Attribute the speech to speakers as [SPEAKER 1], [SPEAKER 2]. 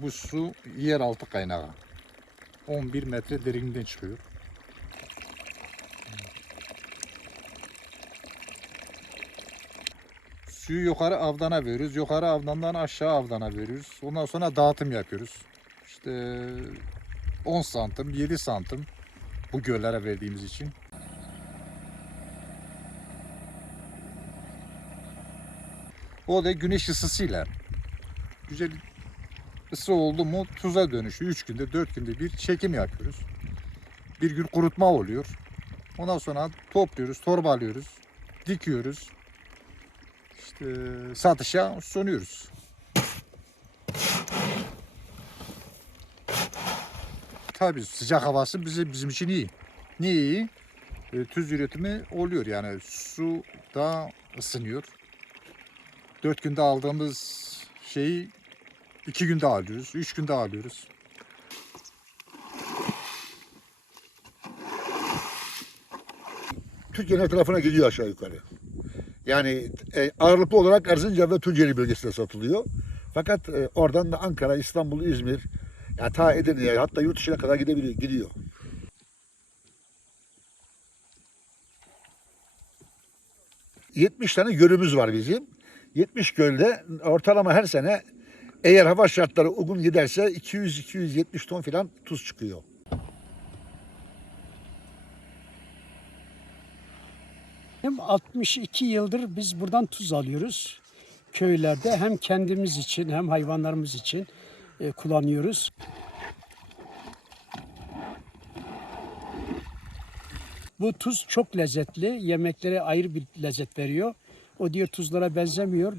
[SPEAKER 1] Bu su yeraltı kaynağı. 11 metre derinliğinden çıkıyor. Suyu yukarı avdana veriyoruz. Yukarı avdandan aşağı avdana veriyoruz. Ondan sonra dağıtım yapıyoruz. İşte 10 santim, 7 santim bu göllere verdiğimiz için. O da güneş ısısıyla güzel ısı oldu mu tuza dönüşüyor. 3 günde 4 günde bir çekim yapıyoruz. Bir gün kurutma oluyor. Ondan sonra topluyoruz, torbalıyoruz, dikiyoruz. İşte satışa sunuyoruz. Tabii sıcak havası bize bizim için iyi. Niye iyi? E, tuz üretimi oluyor yani su da ısınıyor. Dört günde aldığımız şeyi iki günde alıyoruz, üç günde alıyoruz.
[SPEAKER 2] Türkiye'nin her tarafına gidiyor aşağı yukarı. Yani e, ağırlıklı olarak Erzincan ve Tunceli bölgesinde satılıyor. Fakat e, oradan da Ankara, İstanbul, İzmir, ya ta Edirne'ye hatta yurt dışına kadar gidebiliyor, gidiyor. ...70 tane gölümüz var bizim. 70 gölde ortalama her sene... ...eğer hava şartları uygun giderse... ...200-270 ton falan tuz çıkıyor.
[SPEAKER 3] Hem 62 yıldır biz buradan tuz alıyoruz. Köylerde hem kendimiz için hem hayvanlarımız için e, kullanıyoruz. Bu tuz çok lezzetli. Yemeklere ayrı bir lezzet veriyor. O diğer tuzlara benzemiyor.